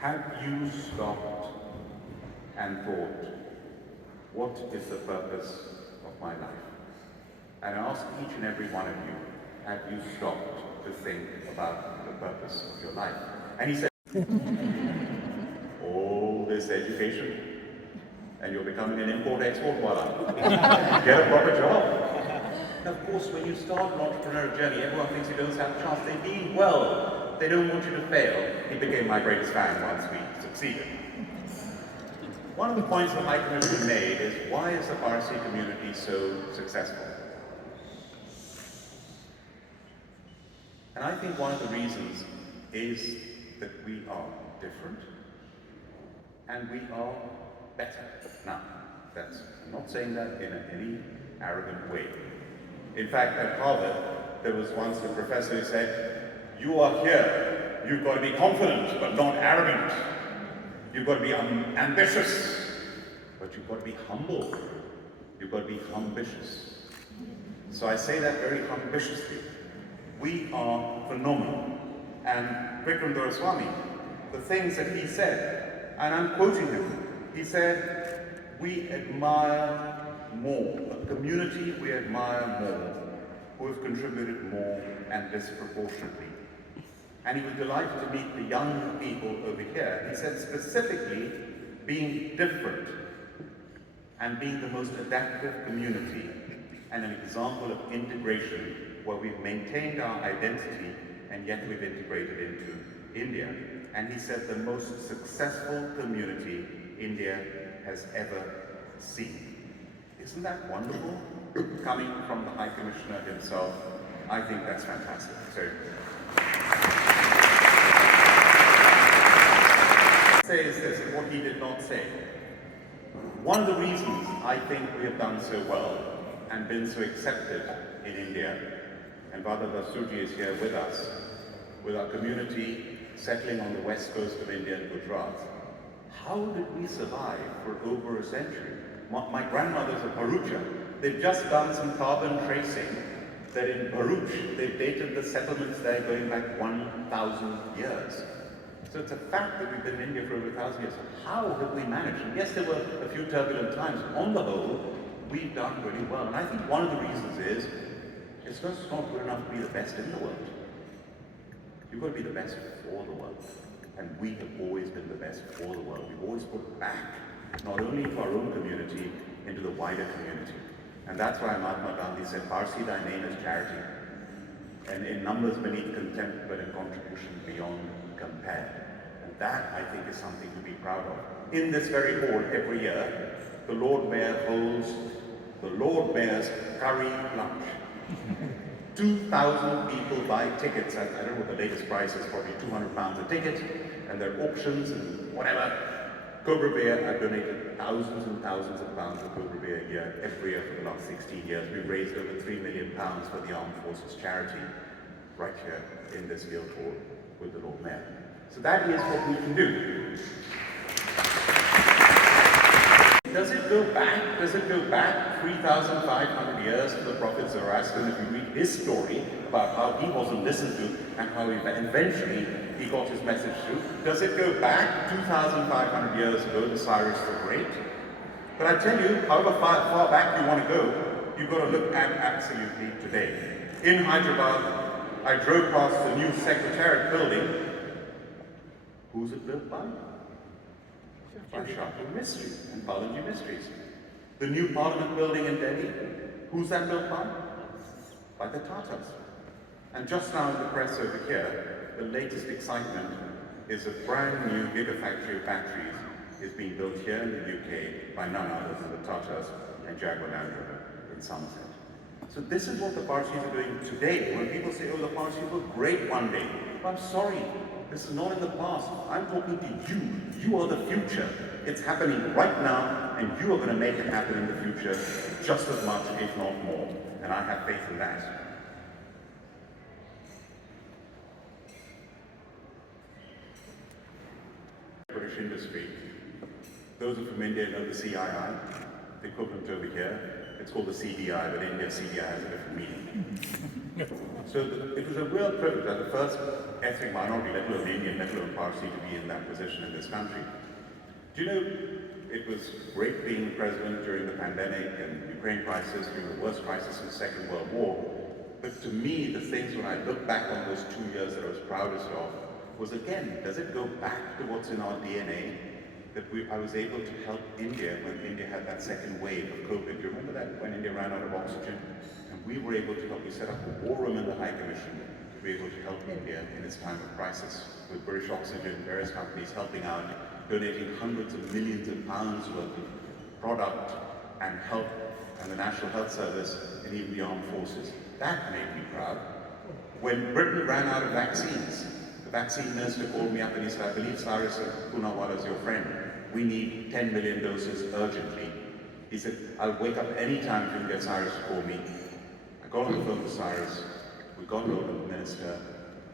Have you stopped and thought, what is the purpose of my life? And I ask each and every one of you, have you stopped to think about the purpose of your life? And he said, all this education, and you're becoming an import-export wala. Get a proper job. And of course, when you start an entrepreneurial journey, everyone thinks you don't have a chance. They mean well. They don't want you to fail. He became my greatest fan once we succeeded. One of the points the High Commissioner made is, why is the Parsi community so successful? And I think one of the reasons is that we are different and we are better. Now, I'm not saying that in any arrogant way. In fact, at Harvard, there was once a professor who said, you are here, you've got to be confident, but not arrogant. You've got to be ambitious, but you've got to be humble. You've got to be ambitious. So I say that very ambitiously. We are phenomenal. And Karan Bilimoria, the things that he said, and I'm quoting him, he said, we admire more, a community we admire more, who have contributed more and disproportionately. And he was delighted to meet the young people over here. He said specifically, being different and being the most adaptive community and an example of integration where we've maintained our identity and yet we've integrated into India. And he said the most successful community India has ever seen. Isn't that wonderful? Coming from the High Commissioner himself, I think that's fantastic. So, says this, and what he did not say. One of the reasons I think we have done so well and been so accepted in India, and Vada Dasuji is here with us, with our community settling on the west coast of India in Gujarat. How did we survive for over a century? My grandmother's a Bharucha. They've just done some carbon tracing that in Bharuch, they've dated the settlements there going back 1,000 years. So it's a fact that we've been in India for over 1,000 years. How have we managed? And yes, there were a few turbulent times. On the whole, we've done really well. And I think one of the reasons is, it's just not good enough to be the best in the world. You've got to be the best for the world. And we have always been the best for the world. We've always put back, not only into our own community, into the wider community. And that's why Mahatma Gandhi said, Parsi, thy name is charity. And in numbers beneath contempt, but in contribution beyond compare. And that, I think, is something to be proud of. In this very hall, every year, the Lord Mayor holds the Lord Mayor's curry lunch. 2,000 people buy tickets. I don't know what the latest price is, probably £200 a ticket. And there are auctions and whatever. Cobra Beer have donated thousands and thousands of pounds of Cobra Beer a year, every year for the last 16 years. We've raised over £3 million for the Armed Forces charity right here in this Guildhall with the Lord Mayor. So that is what we can do. Does it go back? Does it go back 3,500 years to the Prophet Zoroastrian? If you read his story about how he wasn't listened to and how eventually he got his message through, does it go back 2,500 years ago to Cyrus the Great? But I tell you, however far back you want to go, you've got to look at absolutely today. In Hyderabad, I drove past the new Secretariat building. Who's it built by? By Shahpur Mystery and Balaji Mysteries. The new Parliament building in Delhi, who's that built by? By the Tatars. And just now in the press over here, the latest excitement is a brand new gigafactory of batteries is being built here in the UK by none other than the Tatars and Jaguar Land Rover in Somerset. So this is what the Parsis are doing today. When people say, oh, the Parsis were great one day. I'm sorry, this is not in the past. I'm talking to you. You are the future. It's happening right now, and you are going to make it happen in the future just as much, if not more. And I have faith in that. British industry. Those who are from India know the CII, the equivalent over here. It's called the CDI, but India CDI has a different meaning. So it was a real privilege as the first ethnic minority, let alone Indian, let alone Parsi, to be in that position in this country. Do you know, it was great being president during the pandemic and Ukraine crisis, during the worst crisis in the Second World War. But to me, the things when I look back on those 2 years that I was proudest of was, again, does it go back to what's in our DNA? That I was able to help India when India had that second wave of COVID. Do you remember that, when India ran out of oxygen? And we were able to help. We set up a war room in the High Commission to be able to help India in its time of crisis, with British Oxygen, various companies helping out, donating hundreds of millions of pounds worth of product and help, and the National Health Service and even the armed forces. That made me proud. When Britain ran out of vaccines, the vaccine minister called me up and he said, I believe Cyrus Poonawalla is your friend. We need 10 million doses urgently. He said, I'll wake up any time if you can get Cyrus to call me. I got on the phone with Cyrus, we got over to the minister,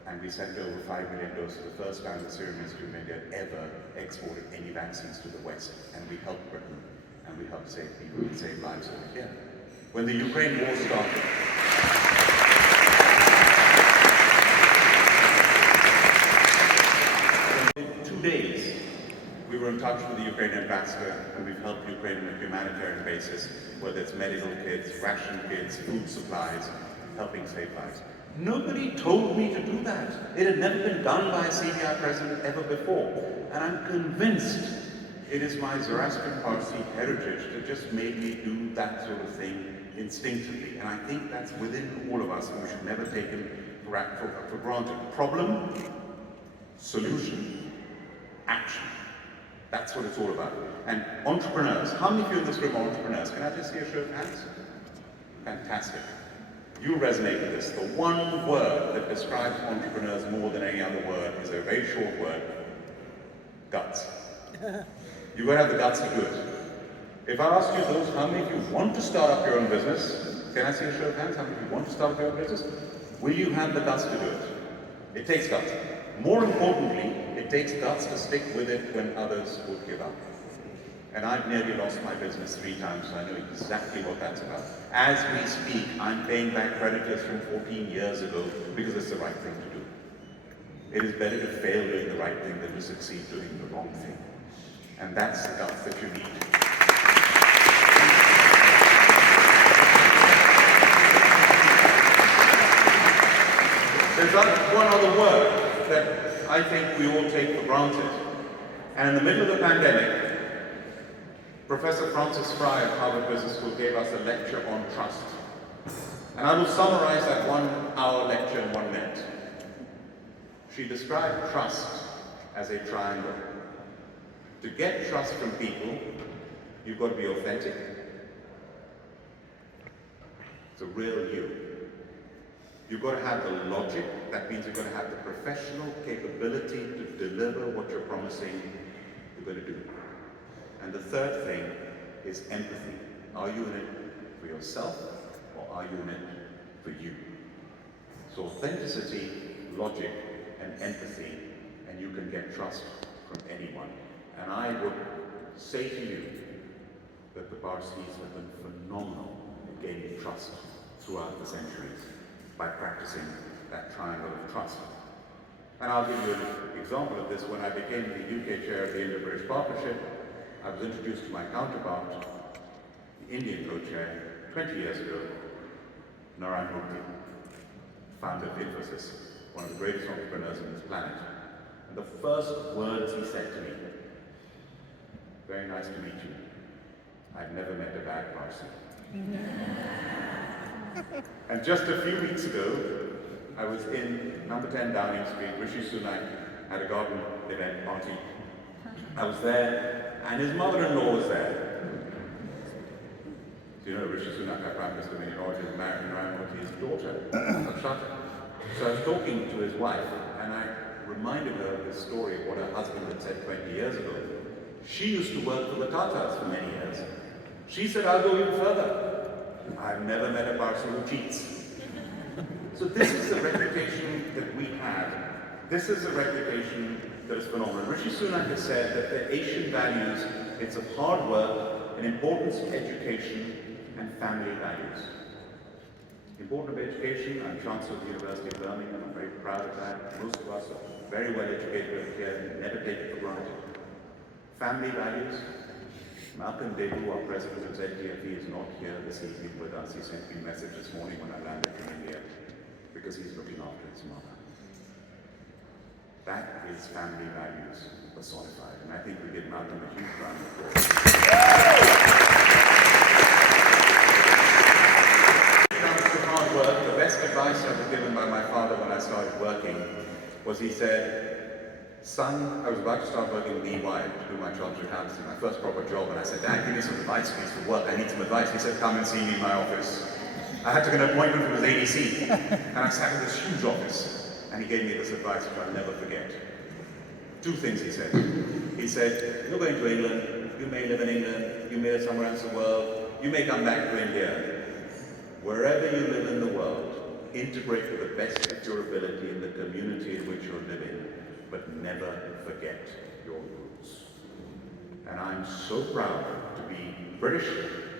and we sent over 5 million doses, the first time the Serum Institute of India ever exported any vaccines to the West. And we helped Britain, and we helped save people and save lives over here. When the Ukraine war started, in 2 days, we were in touch with the Ukrainian ambassador, and we've helped Ukraine on a humanitarian basis, whether it's medical kits, ration kits, food supplies, helping save lives. Nobody told me to do that. It had never been done by a CBI president ever before. And I'm convinced it is my Zoroastrian Parsi heritage that just made me do that sort of thing instinctively. And I think that's within all of us, and we should never take it for granted. Problem, solution, action. That's what it's all about. And entrepreneurs, how many of you in this room are entrepreneurs? Can I just see a show of hands? Fantastic. You resonate with this. The one word that describes entrepreneurs more than any other word is a very short word: guts. You've got to have the guts to do it. If I asked you those, how many of you want to start up your own business? Can I see a show of hands? How many of you want to start up your own business? Will you have the guts to do it? It takes guts. More importantly, it takes guts to stick with it when others would give up. And I've nearly lost my business 3 times, so I know exactly what that's about. As we speak, I'm paying back creditors from 14 years ago because it's the right thing to do. It is better to fail doing the right thing than to succeed doing the wrong thing. And that's the guts that you need. There's one other word that I think we all take for granted. And in the middle of the pandemic, Professor Frances Fry of Harvard Business School gave us a lecture on trust. And I will summarize that 1-hour lecture in 1 minute. She described trust as a triangle. To get trust from people, you've got to be authentic. It's a real you. You've got to have the logic. That means you've got to have the professional capability to deliver what you're promising you're going to do. And the third thing is empathy. Are you in it for yourself, or are you in it for you? So authenticity, logic, and empathy, and you can get trust from anyone. And I would say to you that the Parsis have been phenomenal in gaining trust throughout the centuries by practicing that triangle of trust. And I'll give you an example of this. When I became the UK chair of the Indo-British Partnership, I was introduced to my counterpart, the Indian co-chair, 20 years ago, Narayan Murthy, founder of Infosys, one of the greatest entrepreneurs on this planet. And the first words he said to me, "Very nice to meet you. I've never met a bad Parsi." And just a few weeks ago, I was in number 10 Downing Street. Rishi Sunak had a garden event party. I was there, and his mother-in-law was there. So you know Rishi Sunak, our Prime Minister, when he was married to Narayan Murthy's daughter, Akshata. So I was talking to his wife, and I reminded her of this story of what her husband had said 20 years ago. She used to work for the Tatars for many years. She said, "I'll go even further. I've never met a Parsi who cheats." So this is the reputation that we have. This is a reputation that is phenomenal. Rishi Sunak has said that the Asian values, it's of hard work, an importance of education, and family values. Important of education. I'm Chancellor of the University of Birmingham. I'm very proud of that. Most of us are very well educated here, never take it for granted. Family values. Malcolm Debu, our president of ZTFE, is not here this evening with us. He sent me a message this morning when I landed from India because he's looking after his mother. That is family values personified, and I think we give Malcolm a huge round of applause. When it comes to hard work, the best advice I was given by my father when I started working was he said, son, I was about to start working with EY to do my chartered accountancy, my first proper job, and I said, Dad, give me some advice, please, for work. I need some advice. He said, come and see me in my office. I had to get an appointment with his ADC, and I sat in this huge office, and he gave me this advice which I'll never forget. Two things he said. He said, you're going to England, you may live in England, you may live somewhere else in the world, you may come back to India. Wherever you live in the world, integrate to the best of your ability in the community in which you're living, but never forget your roots. And I'm so proud to be British.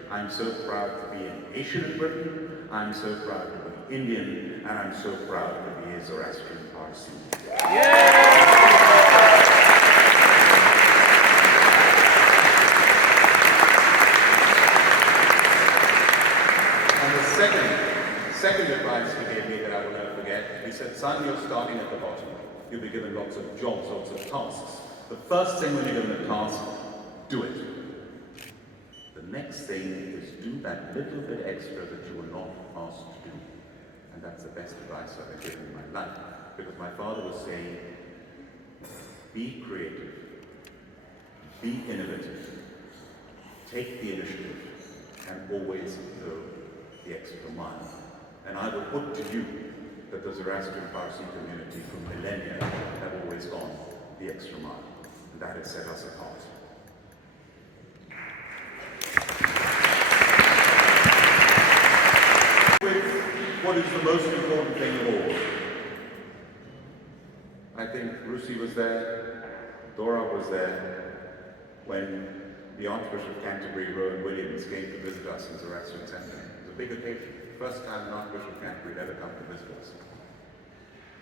I'm so proud to be an Asian in Britain. I'm so proud to be Indian. And I'm so proud to be a Zoroastrian Parsi. And the second advice he gave me that I will never forget, he said, son, you're starting at the bottom. You'll be given lots of jobs, lots of tasks. The first thing when you're given a task, do it. The next thing is do that little bit extra that you were not asked to do. And that's the best advice I've been given in my life. Because my father was saying, be creative, be innovative, take the initiative, and always go the extra mile. And I will put to you that the Zoroastrian Parsi community for millennia have always gone the extra mile, and that has set us apart. With what is the most important thing of all, I think Rusi was there, Dora was there, when the Archbishop of Canterbury, Rowan Williams, came to visit us in Zoroastrian Seminary. It was a big occasion. First time an Archbishop of Canterbury had ever come to visit us.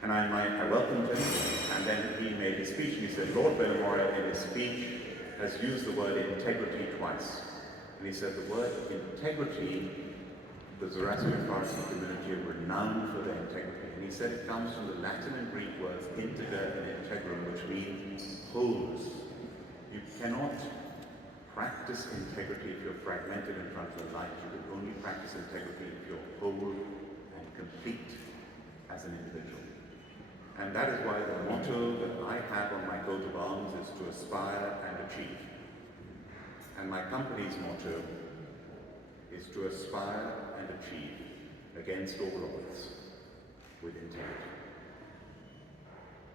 And I welcomed him, and then he made his speech, and he said, Lord Bilimoria in his speech has used the word integrity twice. And he said the word integrity, the Zoroastrian Parsi community are renowned for their integrity. And he said it comes from the Latin and Greek words integer and integrum, which means wholes. You cannot practice integrity if you're fragmented in front of the light. You can only practice integrity if you're whole and complete as an individual. And that is why the motto that I have on my coat of arms is to aspire and achieve. And my company's motto is to aspire and achieve against all odds with integrity.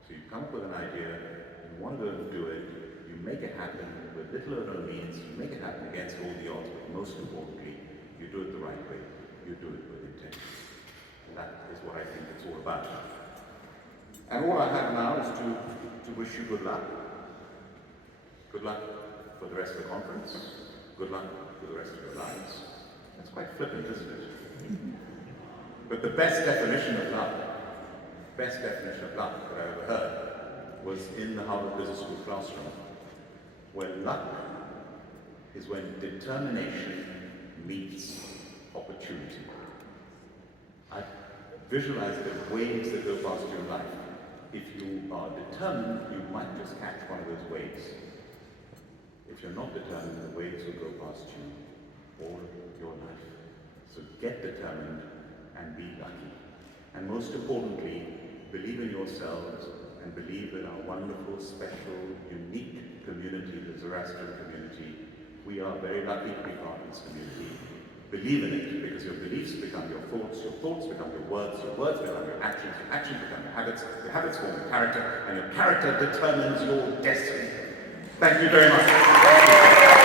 So you come up with an idea, you want to go and do it, you make it happen with little or no means, you make it happen against all the odds, but most importantly, you do it the right way, you do it with intent. And that is what I think it's all about. And all I have now is to wish you good luck. Good luck for the rest of the conference. Good luck for the rest of your lives. That's quite flippant, isn't it? But the best definition of luck that I ever heard was in the Harvard Business School classroom, where luck is when determination meets opportunity. I visualize it as waves that go past your life. If you are determined, you might just catch one of those waves. If you're not determined, the waves will go past you all your life. So get determined and be lucky. And most importantly, believe in yourselves and believe in our wonderful, special, unique community, the Zoroastrian community. We are very lucky to be part of this community. Believe in it, because your beliefs become your thoughts become your words become your actions become your habits form your character, and your character determines your destiny. Thank you very much.